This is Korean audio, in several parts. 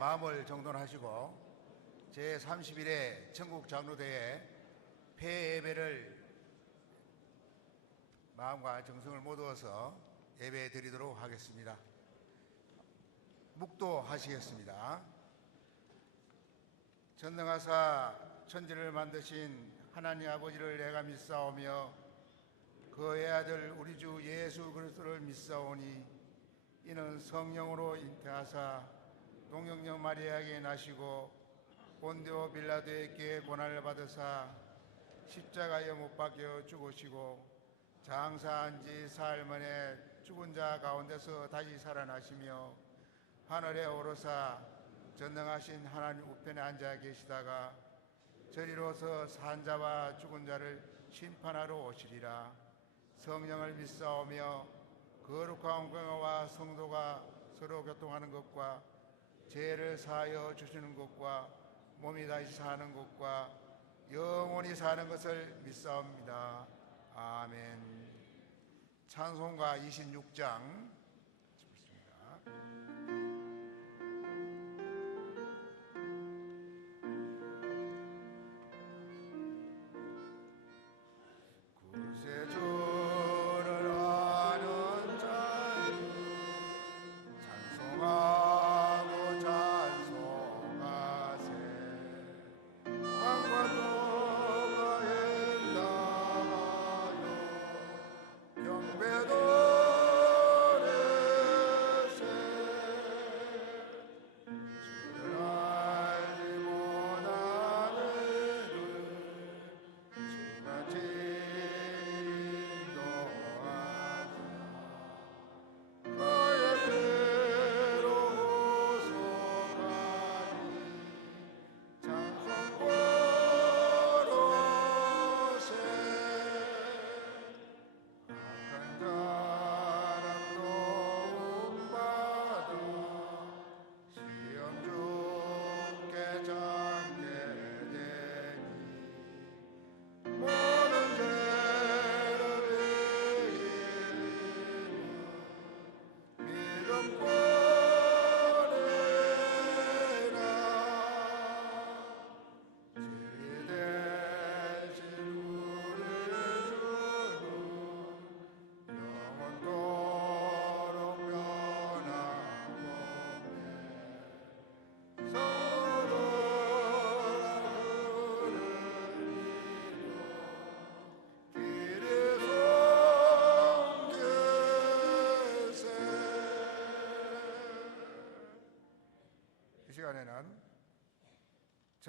마음을 정돈하시고 제31회 전국장로대회 폐예배를 마음과 정성을 모두어서 예배 드리도록 하겠습니다. 묵도하시겠습니다. 전능하사 천지를 만드신 하나님 아버지를 내가 믿사오며 그의 아들 우리 주 예수 그리스도를 믿사오니 이는 성령으로 잉태하사 동정녀 마리아에게 나시고 본디오 빌라도에게 고난을 받으사 십자가에 못 박혀 죽으시고 장사한 지 사흘 만에 죽은 자 가운데서 다시 살아나시며 하늘에 오르사 전능하신 하나님 우편에 앉아 계시다가 저리로서 산 자와 죽은 자를 심판하러 오시리라. 성령을 믿사오며 거룩한 공회와 성도가 서로 교통하는 것과 죄를 사하여 주시는 것과 몸이 다시 사는 것과 영원히 사는 것을 믿사옵니다. 아멘. 찬송가 26장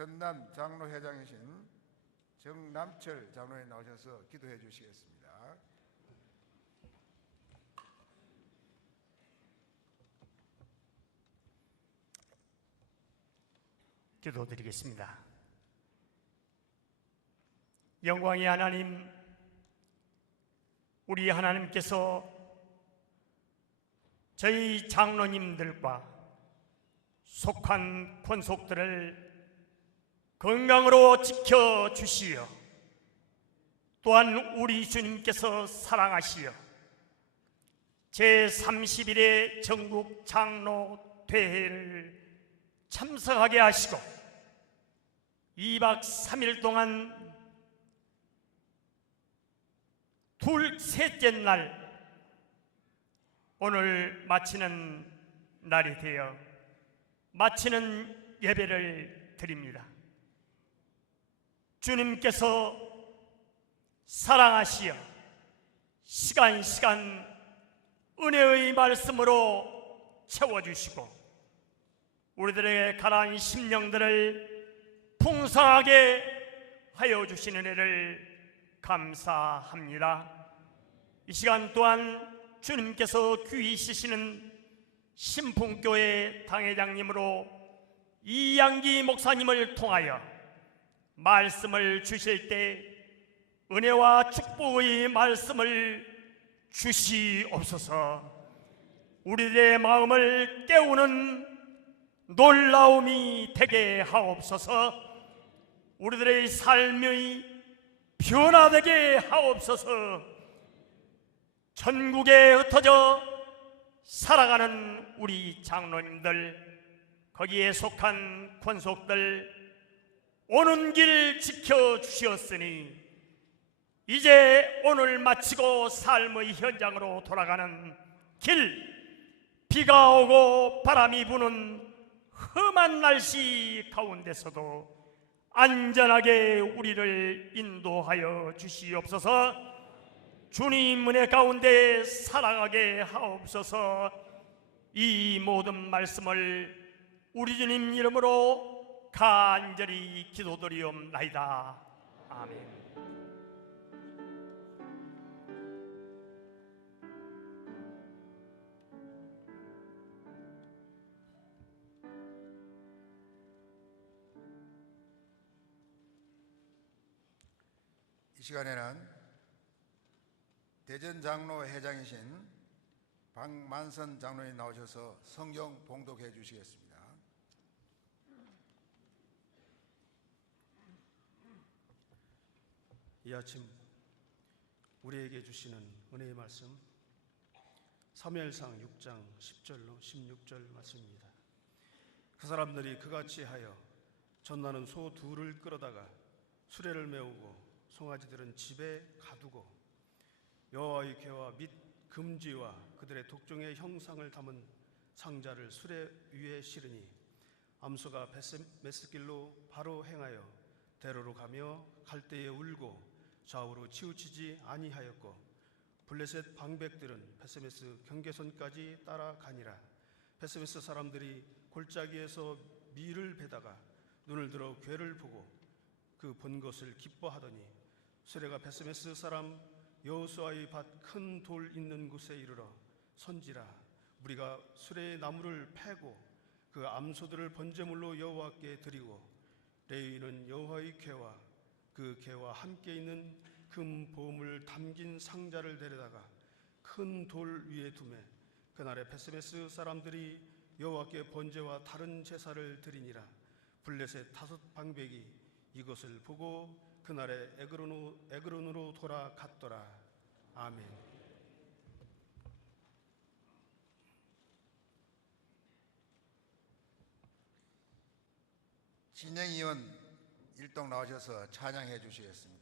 전남 장로회장이신 정남철 장로님 나오셔서 기도해 주시겠습니다. 기도드리겠습니다. 영광의 하나님, 우리 하나님께서 저희 장로님들과 속한 권속들을 건강으로 지켜주시어 또한 우리 주님께서 사랑하시어 제31회 전국 장로 대회를 참석하게 하시고 2박 3일 동안 셋째 날 오늘 마치는 날이 되어 마치는 예배를 드립니다. 주님께서 사랑하시어 시간 은혜의 말씀으로 채워주시고 우리들에게 가라앉은 심령들을 풍성하게 하여 주시는 은혜를 감사합니다. 이 시간 또한 주님께서 귀히 쓰시는 신풍교회 당회장님으로 이양기 목사님을 통하여 말씀을 주실 때 은혜와 축복의 말씀을 주시옵소서. 우리들의 마음을 깨우는 놀라움이 되게 하옵소서. 우리들의 삶의 변화되게 하옵소서. 전국에 흩어져 살아가는 우리 장로님들 거기에 속한 권속들 오는 길 지켜주시었으니 이제 오늘 마치고 삶의 현장으로 돌아가는 길, 비가 오고 바람이 부는 험한 날씨 가운데서도 안전하게 우리를 인도하여 주시옵소서. 주님 은혜 가운데 살아가게 하옵소서. 이 모든 말씀을 우리 주님 이름으로 간절히 기도드리옵나이다. 아멘. 이 시간에는 대전 장로 회장이신 박만선 장로님 나오셔서 성경 봉독해 주시겠습니다. 이 아침 우리에게 주시는 은혜의 말씀 사무엘상 6장 10절로 16절 말씀입니다. 그 사람들이 그같이 하여 전나는 소 둘을 끌어다가 수레를 메우고 송아지들은 집에 가두고 여호와의 궤와 및 금지와 그들의 독종의 형상을 담은 상자를 수레 위에 실으니 암소가 벳메스길로 바로 행하여 대로로 가며 갈 때에 울고 좌우로 치우치지 아니하였고 블레셋 방백들은 벳메스 경계선까지 따라가니라. 벳메스 사람들이 골짜기에서 밀을 베다가 눈을 들어 궤를 보고 그 본 것을 기뻐하더니 수레가 벳메스 사람 여호수아의 밭 큰 돌 있는 곳에 이르러 선지라. 우리가 수레의 나무를 패고 그 암소들을 번제물로 여호와께 드리고 레위인은 여호와의 궤와 그 궤와 함께 있는 금 보물 담긴 상자를 데려다가 큰 돌 위에 두매 그날에 벳메스 사람들이 여호와께 번제와 다른 제사를 드리니라. 블레셋 다섯 방백이 이것을 보고 그날에 에그론으로 돌아갔더라. 아멘. 진영의원 일동 나오셔서 찬양해 주시겠습니다.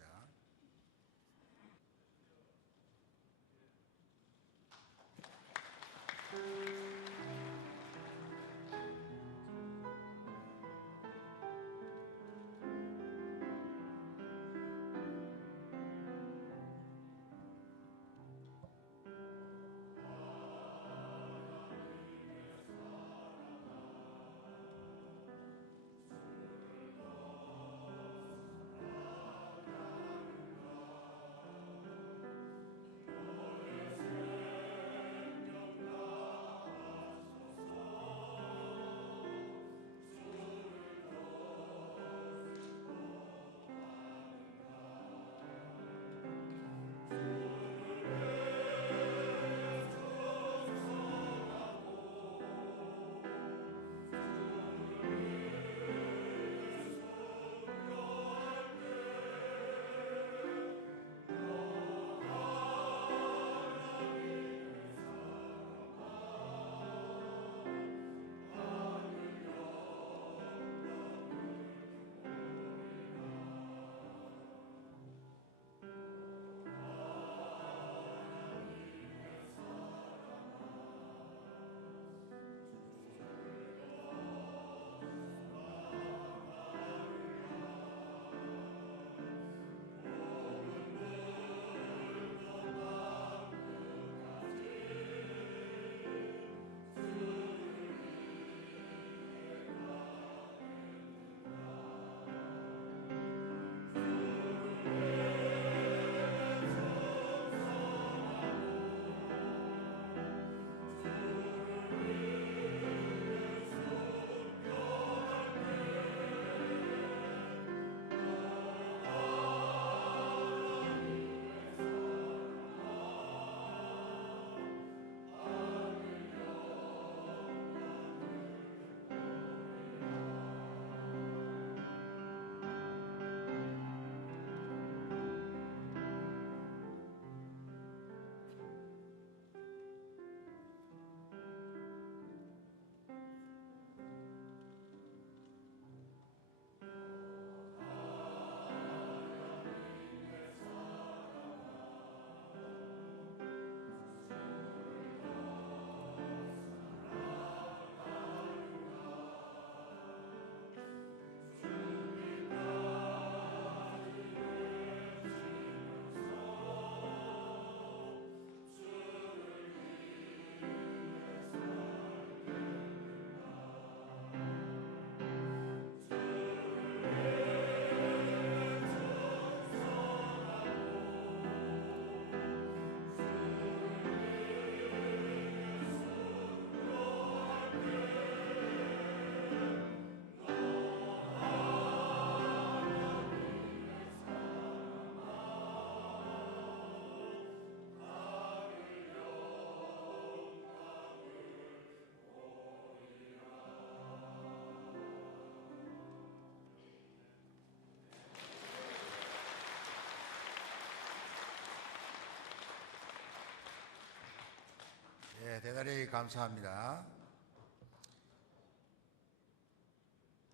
예, 대단히 감사합니다.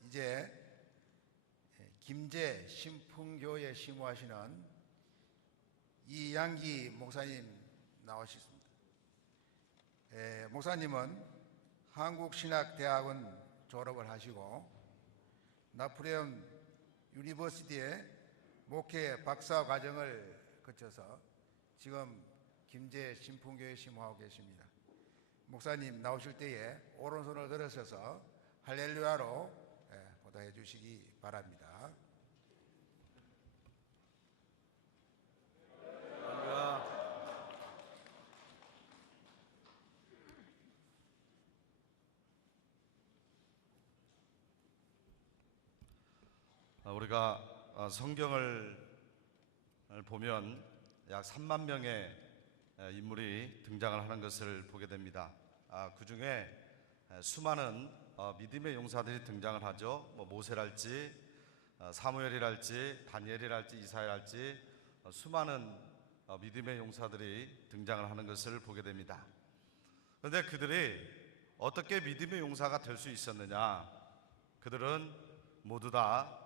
이제 김제 신풍교에 심호하시는 이양기 목사님 나오셨습니다. 목사님은 한국신학대학원 졸업을 하시고 나폴레옹 유니버시티의 목회 박사 과정을 거쳐서 지금 김제 신풍교에 심호하고 계십니다. 목사님 나오실 때에 오른손을 들으셔서 할렐루야로 보도해 주시기 바랍니다. 우리가 성경을 보면 약 3만 명의 인물이 등장을 하는 것을 보게 됩니다. 그 중에 수많은 믿음의 용사들이 등장을 하죠. 모세랄지 사무엘이랄지 다니엘이랄지 이사야랄지 수많은 믿음의 용사들이 등장을 하는 것을 보게 됩니다. 그런데 그들이 어떻게 믿음의 용사가 될 수 있었느냐? 그들은 모두 다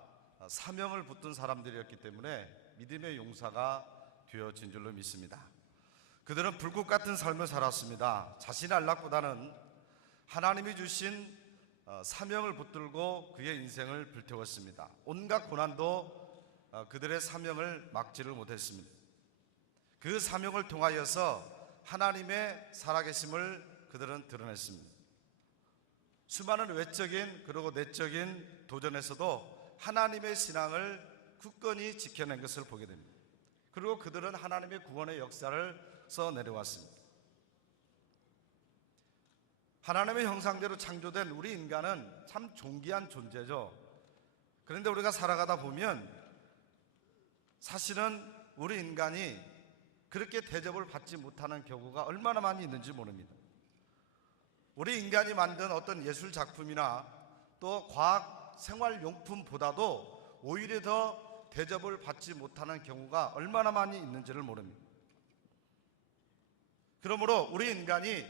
사명을 붙든 사람들이었기 때문에 믿음의 용사가 되어진 줄로 믿습니다. 그들은 불꽃 같은 삶을 살았습니다. 자신의 안락보다는 하나님이 주신 사명을 붙들고 그의 인생을 불태웠습니다. 온갖 고난도 그들의 사명을 막지를 못했습니다. 그 사명을 통하여서 하나님의 살아계심을 그들은 드러냈습니다. 수많은 외적인 그리고 내적인 도전에서도 하나님의 신앙을 굳건히 지켜낸 것을 보게 됩니다. 그리고 그들은 하나님의 구원의 역사를 써 내려왔습니다. 하나님의 형상대로 창조된 우리 인간은 참 존귀한 존재죠. 그런데 우리가 살아가다 보면 사실은 우리 인간이 그렇게 대접을 받지 못하는 경우가 얼마나 많이 있는지 모릅니다. 우리 인간이 만든 어떤 예술 작품이나 또 과학 생활용품보다도 오히려 더 대접을 받지 못하는 경우가 얼마나 많이 있는지를 모릅니다. 그러므로 우리 인간이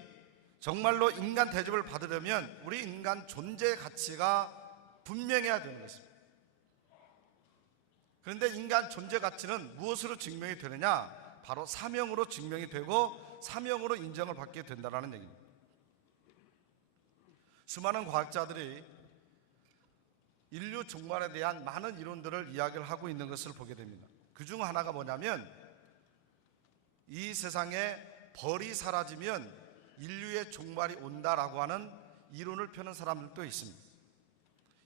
정말로 인간 대접을 받으려면 우리 인간 존재의 가치가 분명해야 되는 것입니다. 그런데 인간 존재 가치는 무엇으로 증명이 되느냐? 바로 사명으로 증명이 되고 사명으로 인정을 받게 된다는 얘기입니다. 수많은 과학자들이 인류 종말에 대한 많은 이론들을 이야기를 하고 있는 것을 보게 됩니다. 그 중 하나가 뭐냐면 이 세상에 벌이 사라지면 인류의 종말이 온다라고 하는 이론을 펴는 사람들도 있습니다.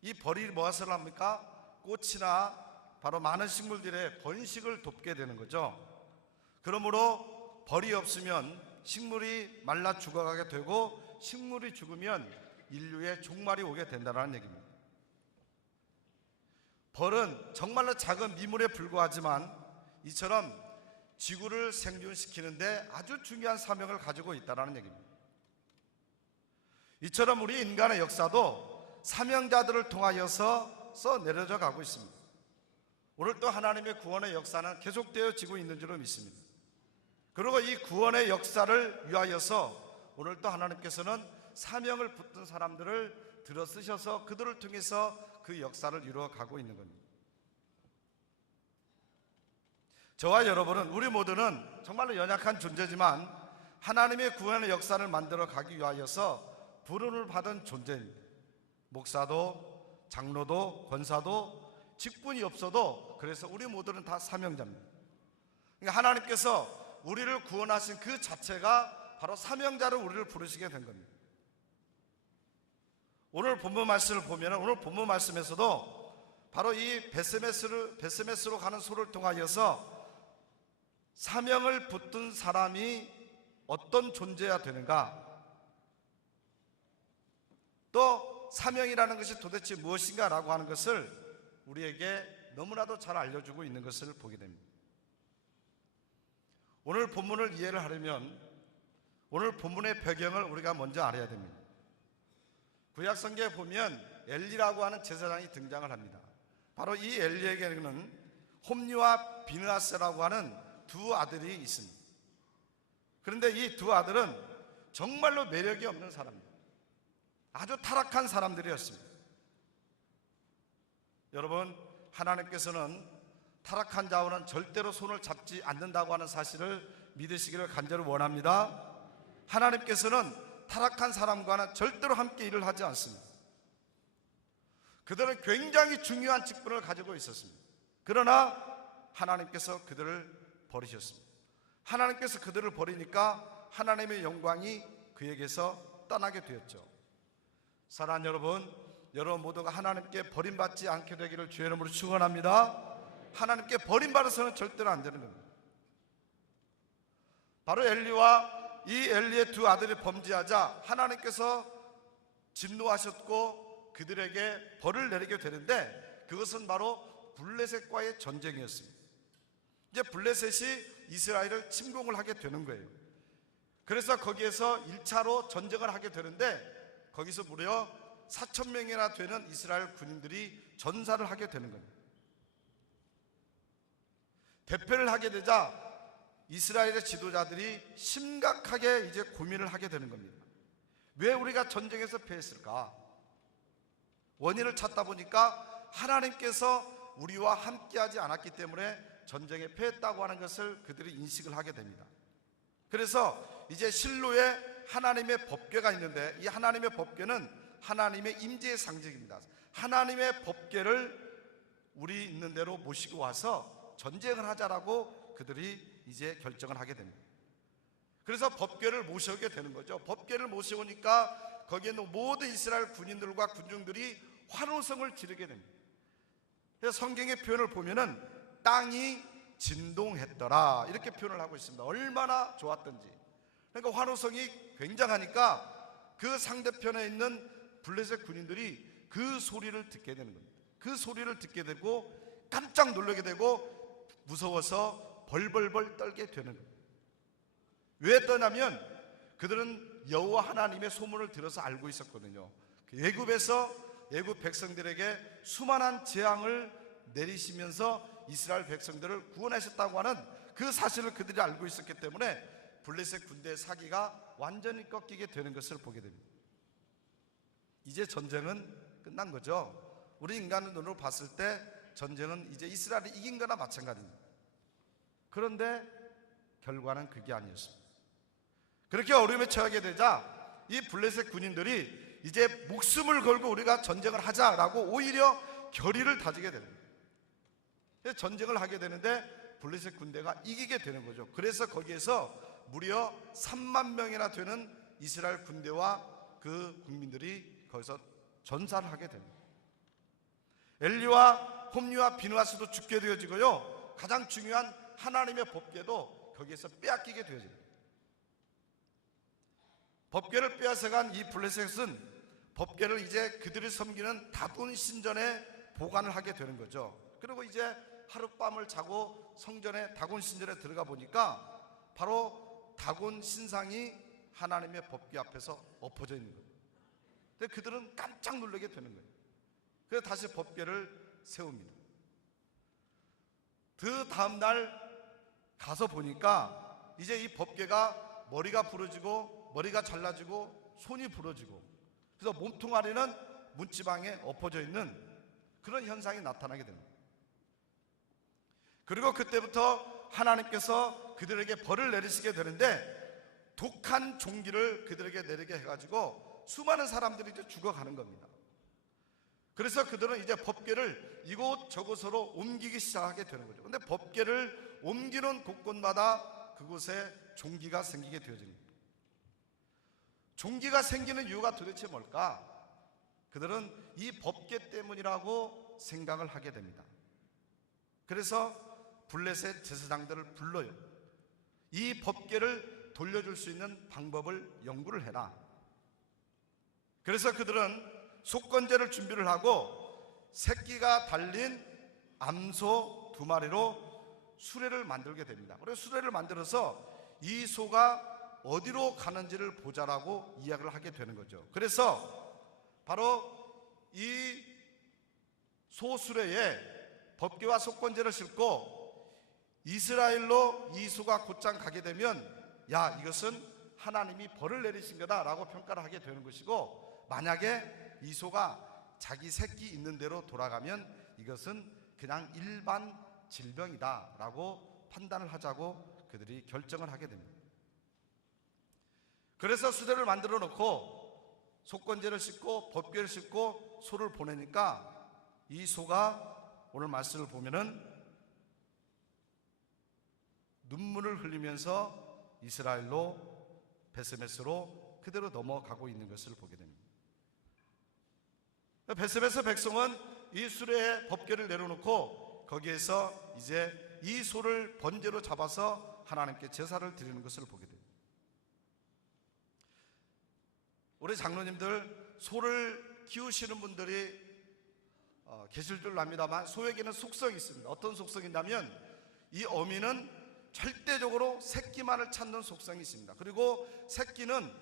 이 벌이 무엇을 합니까? 꽃이나 바로 많은 식물들의 번식을 돕게 되는 거죠. 그러므로 벌이 없으면 식물이 말라 죽어가게 되고 식물이 죽으면 인류의 종말이 오게 된다는 얘기입니다. 벌은 정말로 작은 미물에 불과하지만 이처럼 지구를 생존시키는데 아주 중요한 사명을 가지고 있다는 얘기입니다. 이처럼 우리 인간의 역사도 사명자들을 통하여서 써내려져 가고 있습니다. 오늘 또 하나님의 구원의 역사는 계속되어지고 있는 줄로 믿습니다. 그리고 이 구원의 역사를 위하여서 오늘 또 하나님께서는 사명을 붙든 사람들을 들어 쓰셔서 그들을 통해서 그 역사를 이루어가고 있는 겁니다. 저와 여러분은 우리 모두는 정말로 연약한 존재지만 하나님의 구원의 역사를 만들어 가기 위하여서 부름을 받은 존재입니다. 목사도 장로도 권사도 직분이 없어도 그래서 우리 모두는 다 사명자입니다. 그러니까 하나님께서 우리를 구원하신 그 자체가 바로 사명자로 우리를 부르시게 된 겁니다. 오늘 본문 말씀을 보면 오늘 본문 말씀에서도 바로 이 베스메스로 가는 소를 통하여서 사명을 붙든 사람이 어떤 존재야 되는가, 또 사명이라는 것이 도대체 무엇인가 라고 하는 것을 우리에게 너무나도 잘 알려주고 있는 것을 보게 됩니다. 오늘 본문을 이해를 하려면 오늘 본문의 배경을 우리가 먼저 알아야 됩니다. 구약성경에 보면 엘리라고 하는 제사장이 등장을 합니다. 바로 이 엘리에게는 홈리와 비느하스라고 하는 두 아들이 있습니다. 그런데 이 두 아들은 정말로 매력이 없는 사람들, 아주 타락한 사람들이었습니다. 여러분, 하나님께서는 타락한 자와는 절대로 손을 잡지 않는다고 하는 사실을 믿으시기를 간절히 원합니다. 하나님께서는 타락한 사람과는 절대로 함께 일을 하지 않습니다. 그들은 굉장히 중요한 직분을 가지고 있었습니다. 그러나 하나님께서 그들을 버리셨습니다. 하나님께서 그들을 버리니까 하나님의 영광이 그에게서 떠나게 되었죠. 사랑하는 여러분 모두가 하나님께 버림받지 않게 되기를 주의 이름으로 축원합니다. 하나님께 버림받아서는 절대로 안 되는 겁니다. 바로 엘리와 이 엘리의 두 아들이 범죄하자 하나님께서 진노하셨고 그들에게 벌을 내리게 되는데, 그것은 바로 블레셋과의 전쟁이었습니다. 이제 블레셋이 이스라엘을 침공을 하게 되는 거예요. 그래서 거기에서 1차로 전쟁을 하게 되는데, 거기서 무려 4,000명이나 되는 이스라엘 군인들이 전사를 하게 되는 겁니다. 대패를 하게 되자 이스라엘의 지도자들이 심각하게 이제 고민을 하게 되는 겁니다. 왜 우리가 전쟁에서 패했을까? 원인을 찾다 보니까 하나님께서 우리와 함께하지 않았기 때문에 전쟁에 패했다고 하는 것을 그들이 인식을 하게 됩니다. 그래서 이제 실로에 하나님의 법궤가 있는데, 이 하나님의 법궤는 하나님의 임재의 상징입니다. 하나님의 법궤를 우리 있는 대로 모시고 와서 전쟁을 하자라고 그들이 이제 결정을 하게 됩니다. 그래서 법궤를 모셔오게 되는 거죠. 법궤를 모셔오니까 거기에 있는 모든 이스라엘 군인들과 군중들이 환호성을 지르게 됩니다. 그래서 성경의 표현을 보면은 땅이 진동했더라, 이렇게 표현을 하고 있습니다. 얼마나 좋았던지. 그러니까 환호성이 굉장하니까 그 상대편에 있는 블레셋 군인들이 그 소리를 듣게 되는 겁니다. 그 소리를 듣게 되고 깜짝 놀라게 되고 무서워서 벌벌벌 떨게 되는 겁니다. 왜 떠나면 그들은 여호와 하나님의 소문을 들어서 알고 있었거든요. 애굽에서 애굽 백성들에게 수많은 재앙을 내리시면서 이스라엘 백성들을 구원하셨다고 하는 그 사실을 그들이 알고 있었기 때문에 블레셋 군대의 사기가 완전히 꺾이게 되는 것을 보게 됩니다. 이제 전쟁은 끝난 거죠. 우리 인간의 눈으로 봤을 때 전쟁은 이제 이스라엘이 이긴 거나 마찬가지입니다. 그런데 결과는 그게 아니었습니다. 그렇게 어려움에 처하게 되자 이 블레셋 군인들이 이제 목숨을 걸고 우리가 전쟁을 하자라고 오히려 결의를 다지게 됩니다. 전쟁을 하게 되는데 블레셋 군대가 이기게 되는 거죠. 그래서 거기에서 무려 3만 명이나 되는 이스라엘 군대와 그 국민들이 거기서 전사를 하게 됩니다. 엘리와 홈리와 비느하스도 죽게 되어지고요, 가장 중요한 하나님의 법궤도 거기에서 빼앗기게 되어집니다. 법궤를 빼앗아간 이 블레셋은 법궤를 이제 그들이 섬기는 다곤 신전에 보관을 하게 되는 거죠. 그리고 이제 하룻밤을 자고 성전에 다곤 신전에 들어가 보니까 바로 다곤 신상이 하나님의 법궤 앞에서 엎어져 있는 거예요. 근데 그들은 깜짝 놀라게 되는 거예요. 그래서 다시 법궤를 세웁니다. 그 다음날 가서 보니까 이제 이 법궤가 머리가 부러지고 머리가 잘라지고 손이 부러지고, 그래서 몸통 아래는 문지방에 엎어져 있는 그런 현상이 나타나게 됩니다. 그리고 그때부터 하나님께서 그들에게 벌을 내리시게 되는데, 독한 종기를 그들에게 내리게 해가지고 수많은 사람들이 이제 죽어가는 겁니다. 그래서 그들은 이제 법궤를 이곳저곳으로 옮기기 시작하게 되는 거죠. 근데 법궤를 옮기는 곳곳마다 그곳에 종기가 생기게 되어집니다. 종기가 생기는 이유가 도대체 뭘까? 그들은 이 법궤 때문이라고 생각을 하게 됩니다. 그래서 블레셋 제사장들을 불러요. 이 법궤를 돌려줄 수 있는 방법을 연구를 해라. 그래서 그들은 속건제를 준비를 하고 새끼가 달린 암소 2마리로 수레를 만들게 됩니다. 그래서 수레를 만들어서 이 소가 어디로 가는지를 보자라고 이야기를 하게 되는 거죠. 그래서 바로 이 소수레에 법궤와 속건제를 싣고 이스라엘로 이 소가 곧장 가게 되면, 야, 이것은 하나님이 벌을 내리신 거다라고 평가를 하게 되는 것이고, 만약에 이 소가 자기 새끼 있는 대로 돌아가면 이것은 그냥 일반 질병이다라고 판단을 하자고 그들이 결정을 하게 됩니다. 그래서 수레를 만들어 놓고 속건제를 싣고 법궤를 싣고 소를 보내니까 이 소가 오늘 말씀을 보면은 눈물을 흘리면서 이스라엘로 베세메스로 그대로 넘어가고 있는 것을 보게 됩니다. 베세메스 백성은 이 수레에 법궤를 내려놓고 거기에서 이제 이 소를 번제로 잡아서 하나님께 제사를 드리는 것을 보게 됩니다. 우리 장로님들 소를 키우시는 분들이 계실 줄 압니다만 소에게는 속성이 있습니다. 어떤 속성이 있냐면 이 어미는 절대적으로 새끼만을 찾는 속성이 있습니다. 그리고 새끼는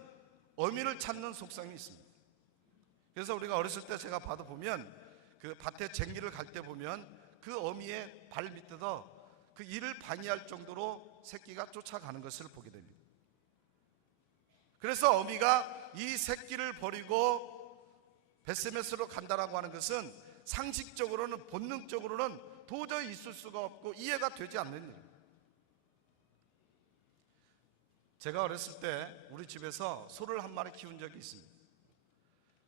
어미를 찾는 속성이 있습니다. 그래서 우리가 어렸을 때 제가 봐도 보면 그 밭에 쟁기를 갈 때 보면 그 어미의 발 밑에서 그 이를 방해할 정도로 새끼가 쫓아가는 것을 보게 됩니다. 그래서 어미가 이 새끼를 버리고 베세메스로 간다라고 하는 것은 상식적으로는 본능적으로는 도저히 있을 수가 없고 이해가 되지 않는 일입니다. 제가 어렸을 때 우리 집에서 소를 한 마리 키운 적이 있습니다.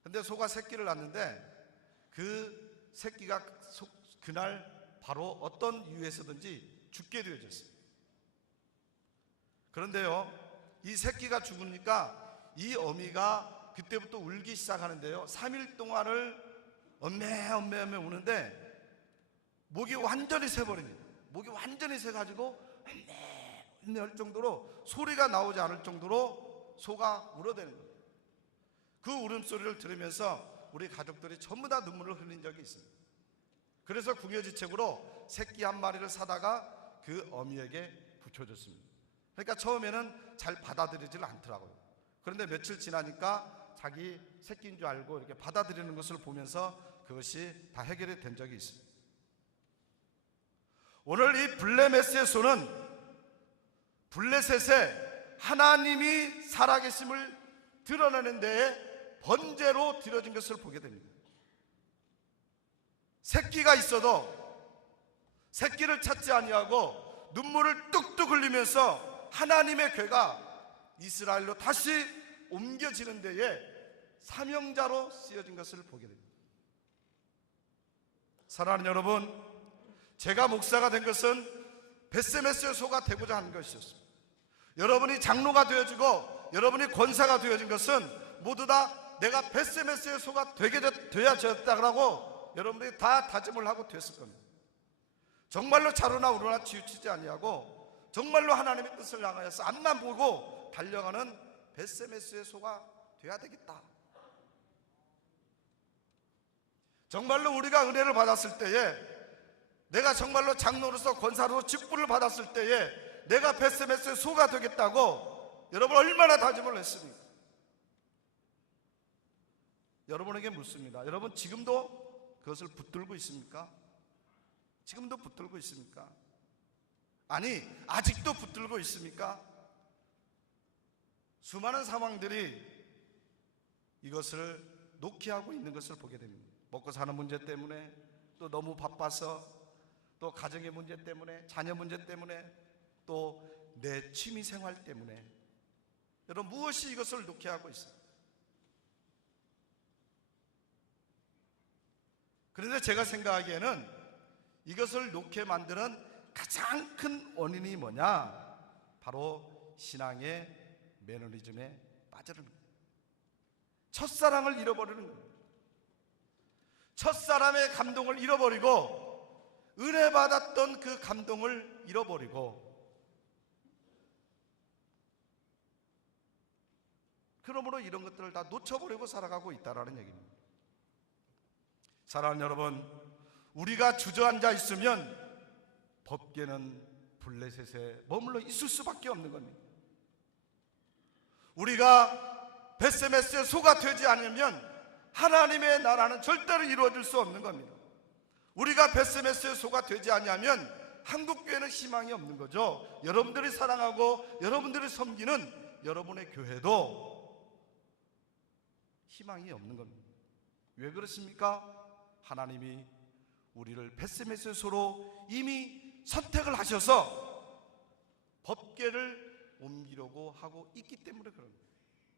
근데 소가 새끼를 낳는데 그 새끼가 그날 바로 어떤 이유에서든지 죽게 되어졌어요. 그런데요, 이 새끼가 죽으니까 이 어미가 그때부터 울기 시작하는데요, 3일 동안을 엄매 우는데 목이 완전히 새버립니다. 목이 완전히 새가지고 엄매 할 정도로 소리가 나오지 않을 정도로 소가 울어대는 거예요. 그 울음소리를 들으면서 우리 가족들이 전부 다 눈물을 흘린 적이 있습니다. 그래서 궁여지책으로 새끼 한 마리를 사다가 그 어미에게 붙여줬습니다. 그러니까 처음에는 잘 받아들이질 않더라고요. 그런데 며칠 지나니까 자기 새끼인 줄 알고 이렇게 받아들이는 것을 보면서 그것이 다 해결이 된 적이 있습니다. 오늘 이 블레메스의 소는 블레셋에 하나님이 살아계심을 드러내는 데에 번제로 드려진 것을 보게 됩니다. 새끼가 있어도 새끼를 찾지 아니하고 눈물을 뚝뚝 흘리면서 하나님의 궤가 이스라엘로 다시 옮겨지는 데에 사명자로 쓰여진 것을 보게 됩니다. 사랑하는 여러분, 제가 목사가 된 것은 베세메스의 소가 되고자 하는 것이었습니다. 여러분이 장로가 되어지고 여러분이 권사가 되어진 것은 모두 다 내가 베세메스의 소가 되어야겠다고 여러분들이 다 다짐을 하고 됐을 겁니다. 정말로 자루나 우루나 치우치지 아니하고 정말로 하나님의 뜻을 향하여서 앞만 보고 달려가는 베세메스의 소가 되어야 되겠다. 정말로 우리가 은혜를 받았을 때에, 내가 정말로 장로로서 권사로 직분을 받았을 때에 내가 베세메스의 소가 되겠다고 여러분 얼마나 다짐을 했습니까? 여러분에게 묻습니다. 여러분 지금도 그것을 붙들고 있습니까? 지금도 붙들고 있습니까? 아니, 아직도 붙들고 있습니까? 수많은 상황들이 이것을 놓게 하고 있는 것을 보게 됩니다. 먹고 사는 문제 때문에, 또 너무 바빠서, 또 가정의 문제 때문에, 자녀 문제 때문에, 또 내 취미 생활 때문에, 여러분 무엇이 이것을 놓게 하고 있어요? 그런데 제가 생각하기에는 이것을 놓게 만드는 가장 큰 원인이 뭐냐? 바로 신앙의 매너리즘에 빠져드는 거예요. 첫사랑을 잃어버리는 거예요. 첫사람의 감동을 잃어버리고 은혜 받았던 그 감동을 잃어버리고, 그러므로 이런 것들을 다 놓쳐버리고 살아가고 있다는 얘기입니다. 사랑하는 여러분, 우리가 주저앉아 있으면 법궤는 블레셋에 머물러 있을 수밖에 없는 겁니다. 우리가 베세메스의 소가 되지 않으면 하나님의 나라는 절대로 이루어질 수 없는 겁니다. 우리가 베세메스의 소가 되지 않으면 한국교회는 희망이 없는 거죠. 여러분들이 사랑하고 여러분들이 섬기는 여러분의 교회도 희망이 없는 겁니다. 왜 그렇습니까? 하나님이 우리를 벳세메소로 이미 선택을 하셔서 법궤를 옮기려고 하고 있기 때문에 그런 거예요.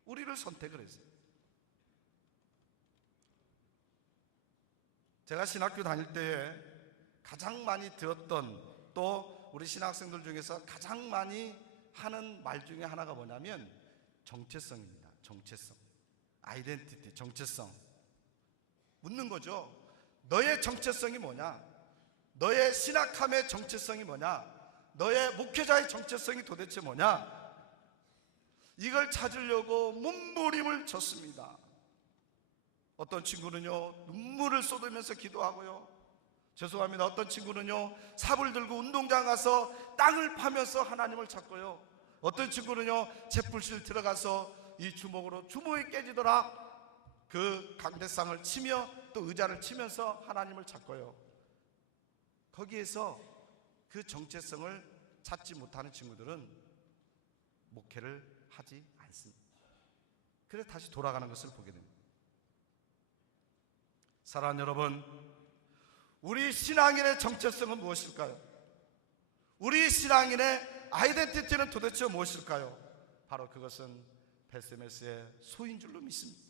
우리를 선택을 했어요. 제가 신학교 다닐 때에 가장 많이 들었던, 또 우리 신학생들 중에서 가장 많이 하는 말 중에 하나가 뭐냐면 정체성입니다. 정체성, 아이덴티티, 정체성. 묻는 거죠. 너의 정체성이 뭐냐? 너의 신학함의 정체성이 뭐냐? 너의 목회자의 정체성이 도대체 뭐냐? 이걸 찾으려고 몸부림을 쳤습니다. 어떤 친구는요, 눈물을 쏟으면서 기도하고요, 죄송합니다, 어떤 친구는요, 삽을 들고 운동장 가서 땅을 파면서 하나님을 찾고요, 어떤 친구는요, 채플실 들어가서 이 주먹으로 주먹이 깨지더라 그 강대상을 치며 또 의자를 치면서 하나님을 찾고요. 거기에서 그 정체성을 찾지 못하는 친구들은 목회를 하지 않습니다. 그래서 다시 돌아가는 것을 보게 됩니다. 사랑하는 여러분, 우리 신앙인의 정체성은 무엇일까요? 우리 신앙인의 아이덴티티는 도대체 무엇일까요? 바로 그것은 벳세메스의 소인 줄로 믿습니다.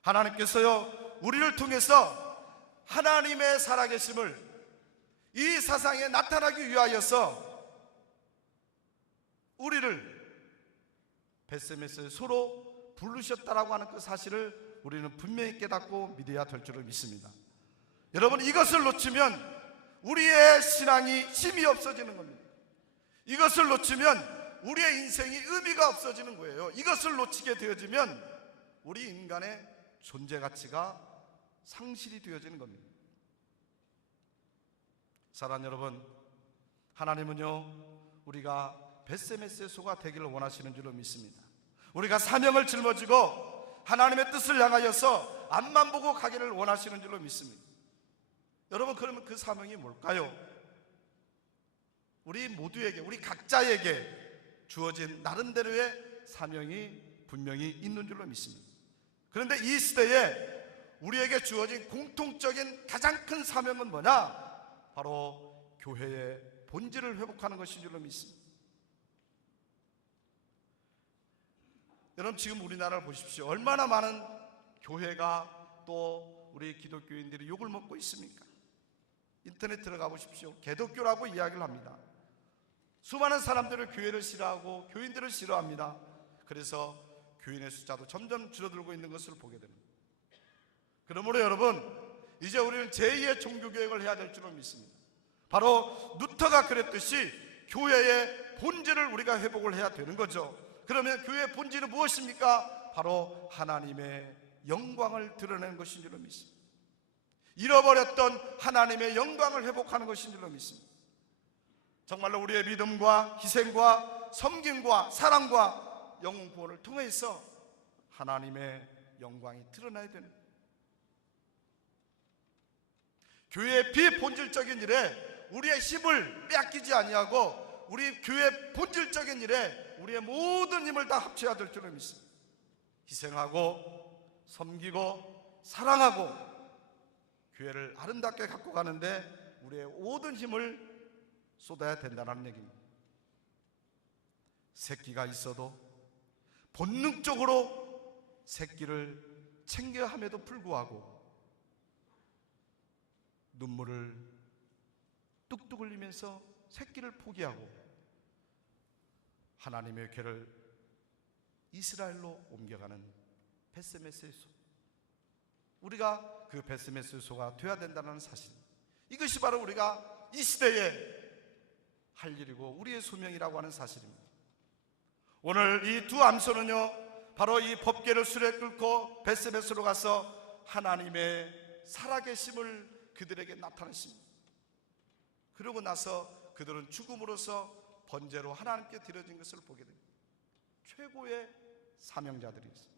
하나님께서요, 우리를 통해서 하나님의 살아계심을 이 세상에 나타나기 위하여서 우리를 벳세메스의 소로 부르셨다라고 하는 그 사실을 우리는 분명히 깨닫고 믿어야 될 줄을 믿습니다. 여러분, 이것을 놓치면 우리의 신앙이 힘이 없어지는 겁니다. 이것을 놓치면 우리의 인생이 의미가 없어지는 거예요. 이것을 놓치게 되어지면 우리 인간의 존재 가치가 상실이 되어지는 겁니다. 사랑하는 여러분, 하나님은요, 우리가 벳세메스의 소가 되기를 원하시는 줄로 믿습니다. 우리가 사명을 짊어지고 하나님의 뜻을 향하여서 앞만 보고 가기를 원하시는 줄로 믿습니다. 여러분, 그러면 그 사명이 뭘까요? 우리 모두에게, 우리 각자에게 주어진 나름대로의 사명이 분명히 있는 줄로 믿습니다. 그런데 이 시대에 우리에게 주어진 공통적인 가장 큰 사명은 뭐냐? 바로 교회의 본질을 회복하는 것인 줄로 믿습니다. 여러분, 지금 우리나라를 보십시오. 얼마나 많은 교회가 또 우리 기독교인들이 욕을 먹고 있습니까? 인터넷 들어가 보십시오. 개독교라고 이야기를 합니다. 수많은 사람들을 교회를 싫어하고 교인들을 싫어합니다. 그래서 교인의 숫자도 점점 줄어들고 있는 것을 보게 됩니다. 그러므로 여러분, 이제 우리는 제2의 종교개혁을 해야 될 줄로 믿습니다. 바로 루터가 그랬듯이 교회의 본질을 우리가 회복을 해야 되는 거죠. 그러면 교회의 본질은 무엇입니까? 바로 하나님의 영광을 드러내는 것인 줄로 믿습니다. 잃어버렸던 하나님의 영광을 회복하는 것인 줄로 믿습니다. 정말로 우리의 믿음과 희생과 섬김과 사랑과 영혼 구원을 통해서 하나님의 영광이 드러나야 되는 거예요. 교회의 비본질적인 일에 우리의 힘을 빼앗기지 아니하고 우리 교회의 본질적인 일에 우리의 모든 힘을 다 합쳐야 될 줄을 믿습니다. 희생하고 섬기고 사랑하고 교회를 아름답게 갖고 가는데 우리의 모든 힘을 쏟아야 된다는 얘기입니다. 새끼가 있어도 본능적으로 새끼를 챙겨야 함에도 불구하고 눈물을 뚝뚝 흘리면서 새끼를 포기하고 하나님의 교회를 이스라엘로 옮겨가는 벳세메스의 소, 우리가 그 벳세메스의 소가 되어야 된다는 사실, 이것이 바로 우리가 이 시대에 할 일이고 우리의 소명이라고 하는 사실입니다. 오늘 이 두 암소는요, 바로 이 법궤를 수레 끌고 벳세메스로 가서 하나님의 살아계심을 그들에게 나타내십니다. 그러고 나서 그들은 죽음으로써 번제로 하나님께 드려진 것을 보게 됩니다. 최고의 사명자들이었습니다.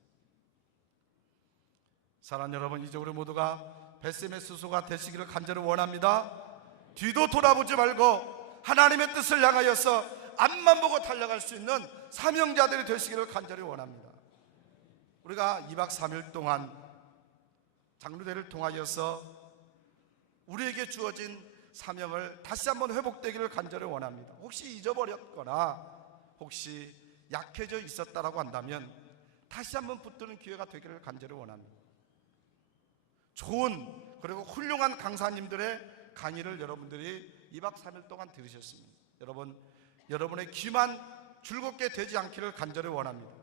사랑하는 여러분, 이제 우리 모두가 벳세메스 소가 되시기를 간절히 원합니다. 뒤도 돌아보지 말고 하나님의 뜻을 향하여서 앞만 보고 달려갈 수 있는 사명자들이 되시기를 간절히 원합니다. 우리가 2박 3일 동안 장로대를 통하여서 우리에게 주어진 사명을 다시 한번 회복되기를 간절히 원합니다. 혹시 잊어버렸거나 혹시 약해져 있었다라고 한다면 다시 한번 붙드는 기회가 되기를 간절히 원합니다. 좋은 그리고 훌륭한 강사님들의 강의를 여러분들이 2박 3일 동안 들으셨습니다. 여러분의 귀만 즐겁게 되지 않기를 간절히 원합니다.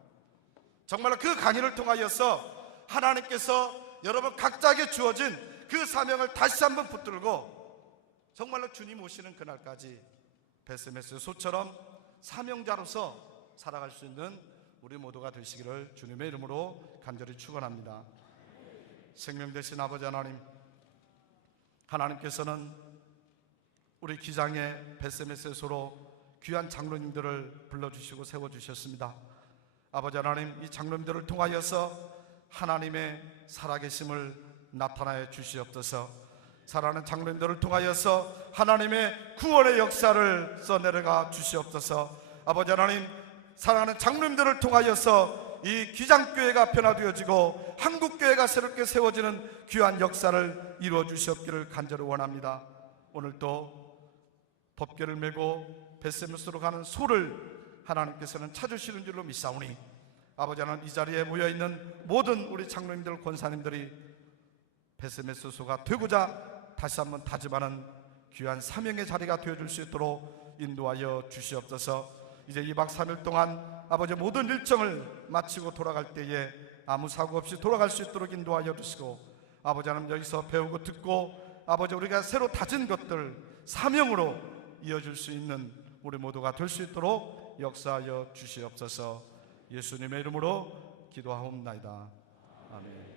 정말로 그 강의를 통하여서 하나님께서 여러분 각자에게 주어진 그 사명을 다시 한번 붙들고 정말로 주님 오시는 그날까지 베스메스 소처럼 사명자로서 살아갈 수 있는 우리 모두가 되시기를 주님의 이름으로 간절히 축원합니다. 생명 되신 아버지 하나님, 하나님께서는 우리 기장의 베스메스소로 귀한 장로님들을 불러주시고 세워주셨습니다. 아버지 하나님, 이 장로님들을 통하여서 하나님의 살아계심을 나타내 주시옵소서. 살아가는 장로님들을 통하여서 하나님의 구원의 역사를 써내려가 주시옵소서. 아버지 하나님, 사랑하는 장로님들을 통하여서 이 기장교회가 변화되어지고 한국교회가 새롭게 세워지는 귀한 역사를 이루어 주시옵기를 간절히 원합니다. 오늘도 법궤를 메고 베스메스로 가는 소를 하나님께서는 찾으시는 줄로 믿사오니 아버지 하나님, 이 자리에 모여있는 모든 우리 장로님들 권사님들이 베스메스 소가 되고자 다시 한번 다짐하는 귀한 사명의 자리가 되어줄 수 있도록 인도하여 주시옵소서. 이제 2박 3일 동안 아버지 모든 일정을 마치고 돌아갈 때에 아무 사고 없이 돌아갈 수 있도록 인도하여 주시고, 아버지 하나님, 여기서 배우고 듣고 아버지 우리가 새로 다진 것들 사명으로 이어줄 수 있는 우리 모두가 될 수 있도록 역사하여 주시옵소서. 예수님의 이름으로 기도하옵나이다. 아멘.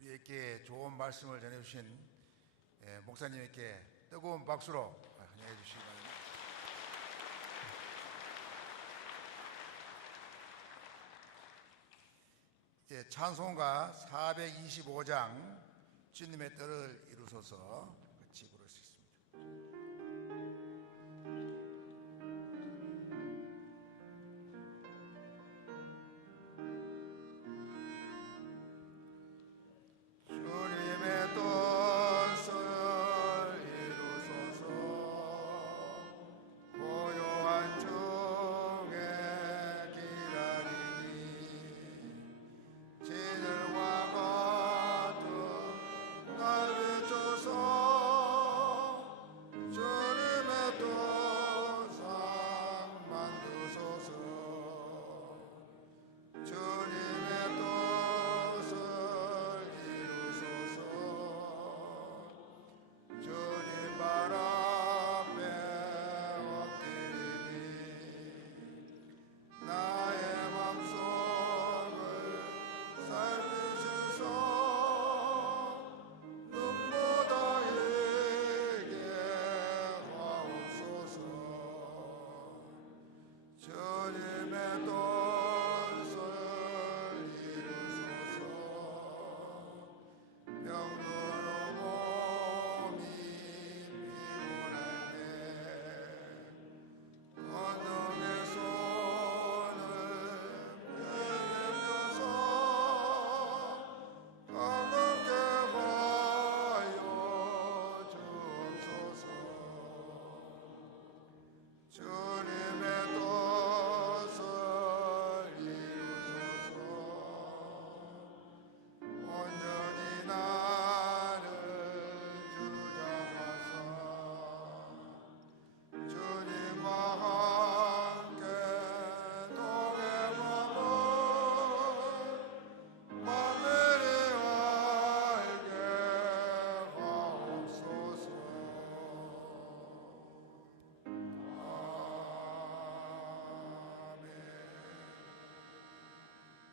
우리에게 좋은 말씀을 전해주신 목사님에게 뜨거운 박수로 환영해 주시기 바랍니다. 이제 찬송가 425장 주님의 뜻을 이루소서 같이 부를 수 있습니다.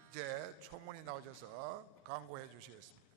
이제 초문이 나오셔서 강구해 주시겠습니다.